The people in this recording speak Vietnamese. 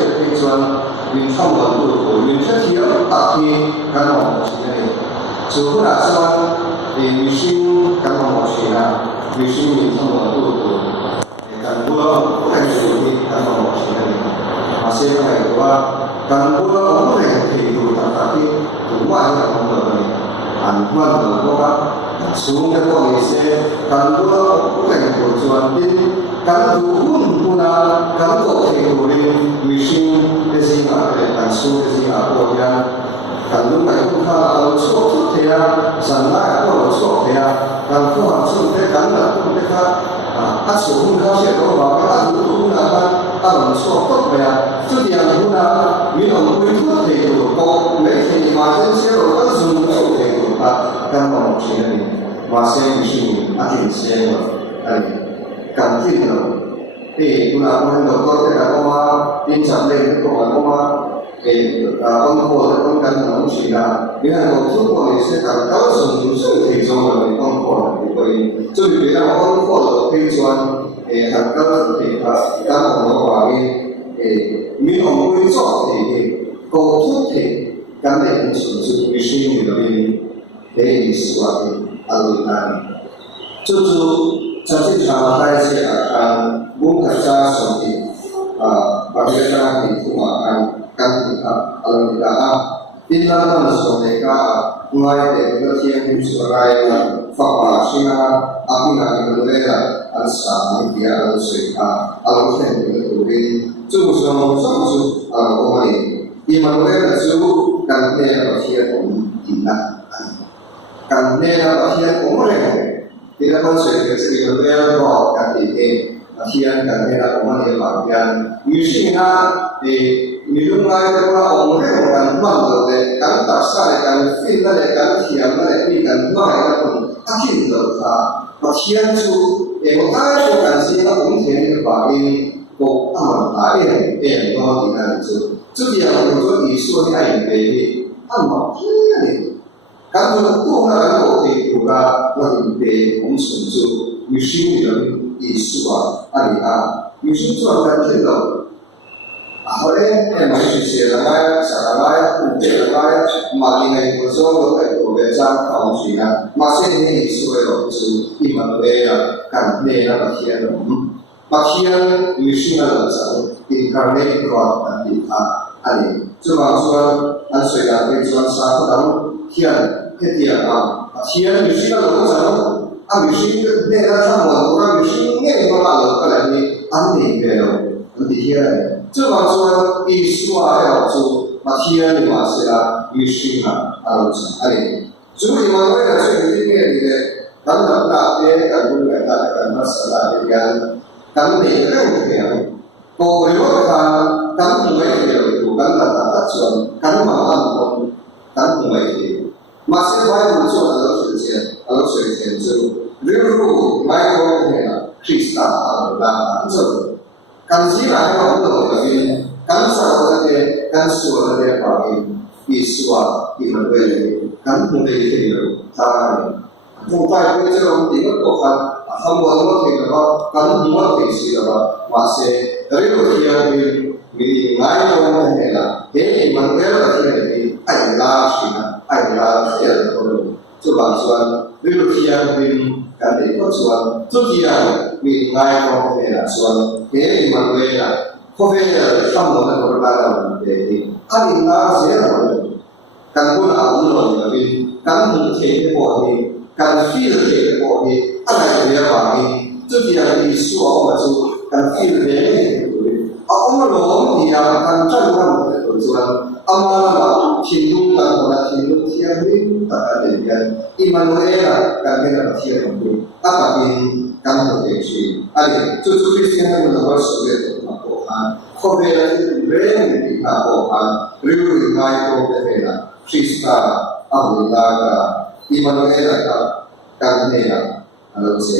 sẽ kinh doanh mình không còn đủ của mình rất thiếu tạo khi căn hộ một chỉ này chú là cho thì mình xin căn hộ một chỉ là mình xin mình không còn đủ của căn mua có thể sử dụng căn hộ một chỉ này mà sẽ phải qua căn mua có thể thì đủ tạo khi đủ mọi là không được này ăn quan được có các xuống cái con người sẽ căn mua có thể của chuẩn tin căn đủ cũng là căn có thể của mình xin cái gì mà để căn số cái gì mà của nhà căn lúc này cũng là số chút thế à sản lại có số thế à căn có hàng số thế căn là cũng thế khác áp số cũng khác sẽ có vào cái áp cũng là ăn số tốt vậy à chút tiền cũng là mình không biết thuốc thì của cô mấy thì mà trên xe rồi có dùng số thì của căn còn một chuyện này mà xe mình xin áp tiền xe rồi đây căn tin rồi thì chúng ta cũng được có thể là có in sản lên của mà có con khổ là con cần nó chỉ là những hàng một chút của mình sẽ cảm thấy dùng sự thì dùng là mình con khổ thì bởi cho vì là con khổ là kinh doanh thì hàng các thì các của nó vào thì mình không có chọn thì cầu thuốc thì các này cũng sử dụng vi sinh thì là mình để sử dụng ở đây cho dù trong thị trường hai sẽ là bốn thật ra sản phẩm và bây giờ thì cũng là căn thì alam kita tin là nó số này cả ngoài để nó thiên hình số này là pháp hòa sinh ra áp là những cái là ăn sáng thì ăn sủi alam thiên những cái đồ đi chú sống ở ngoài thì mà nó là chú căn này là thiên cũng tin là căn này là thiên cũng này thì nó có sự cái sự cái là có căn thì thiên căn này là cũng là bảo thiên như sinh ra thì mình ngay cái là ông ấy một căn mang được đấy căn tác sai căn phin là đấy căn thiam là đấy đi căn mai là cũng ác hình được và thiên chú để một cái số căn gì nó cũng thế được và in một âm thái để nó thì là chú giờ mình có ý số này về âm thế này căn nó cũng là cái bộ thì cũng là về cũng sử dụng mình sinh được ý số anh mình sinh cho căn thế đâu ahora en la sociedad sagrada cultural máquina y curso lo que comienza a funcionar más en el suelo su imanera cantera bagian misinya langsung incarnate God dan ali cuma soal ansuya kecuali satu tahun kian bagian misinya langsung misinya daerah sama orang misinya malah kalau ini aneh belo nanti dia这帮说艺术要做马天的嘛是啊，艺术啊，哎，所以嘛，为了这个里面的，咱们那边干部来，大家干嘛是那边，咱们每个人的，我有他，咱们每个人都干他做，干嘛安咱们每个人，马是外部做的事情，水前就，例如外国的呢，Krista 啊，做。kan sila ay maulog kami kan sa oras kan suwa na kami iswa imanwele kan muli kilo sa kung tayo ito hindi mo kan hambon mo kilo kan mo sila mase rilo kiya mi ngai mo nela he imanwele ay la siya ko so bangsuan rilo kiya kan ito suan so kiya mi ngai mo nela suan thế mà về là có vẻ là trong một cái cuộc đời là để anh ta sẽ là càng có ảo rồi là vì càng muốn thể cái bộ thì càng phi được thể cái bộ thì anh này về vào thì trước khi là đi xuống mà chú càng phi được thể cái ông nó lỗ thì là càng chân ra một cái tuổi xuân ông nó là thiên dung là thiên dung thiên lý tất cả để nhận Immanuel là càng cái là thiên đồng đúng tất cả căn hộ để suy chú Christian hay là có sự việc mà cổ hàn không về là về thì là cổ hàn lưu ý mai cổ về là Christa Abdullah cả Immanuel là căn này là nó sẽ